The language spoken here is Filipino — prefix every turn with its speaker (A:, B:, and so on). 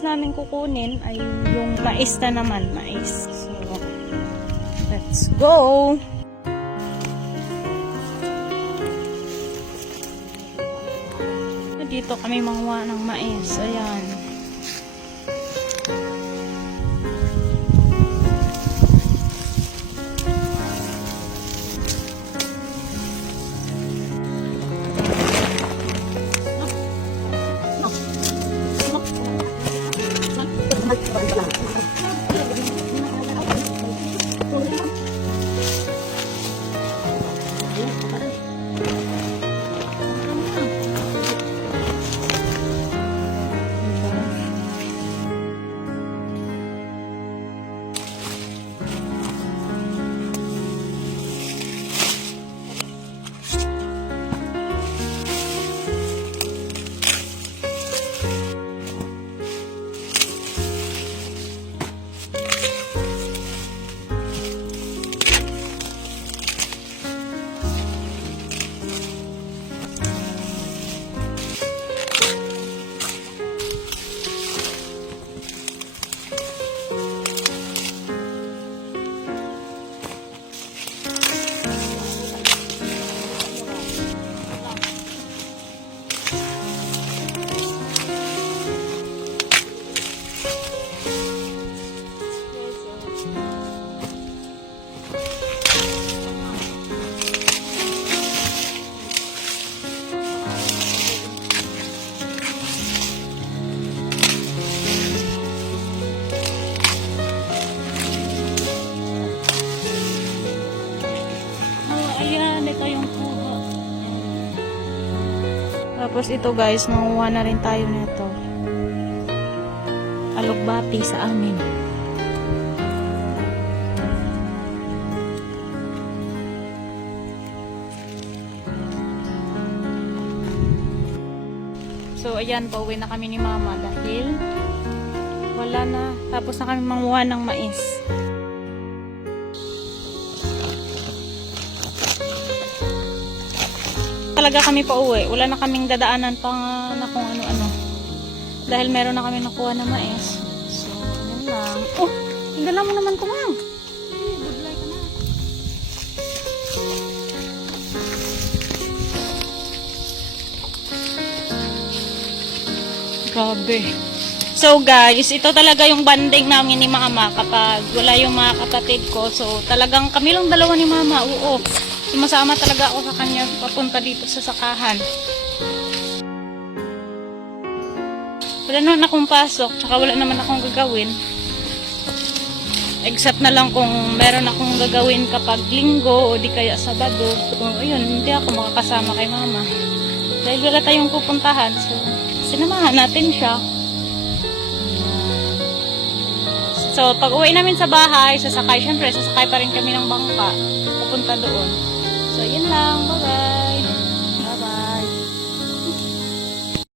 A: next namin kukunin ay yung mais na naman, mais. So, let's go! Dito kami manguha ng mais. Ayan. Tapos ito guys, manguha na rin tayo nito. Alugbati sa amin. So ayan, pauwi na kami ni mama dahil wala na. Tapos na kami manguha ng mais. Talaga kami pa uwi. Wala na kaming dadaanan pa na kung ano-ano. Dahil meron na kami nakuha na mais. So, yun lang. Oh, tingnan mo naman na. Grabe. So guys, ito talaga yung banding namin ni mama kapag wala yung mga kapatid ko. So talagang kami lang dalawa ni mama. Oo. Sumasama talaga ako sa kanya papunta dito sa sakahan. Wala naman akong pasok, tsaka wala naman akong gagawin. Except na lang kung meron akong gagawin kapag linggo o di kaya sabado. Kung ayun, hindi ako makakasama kay mama. Dahil wala tayong pupuntahan, so sinamahan natin siya. So, pag uwi namin sa bahay, sasakay, syempre, sasakay pa rin kami ng bangka. Pupunta doon. So, yun lang. Bye-bye.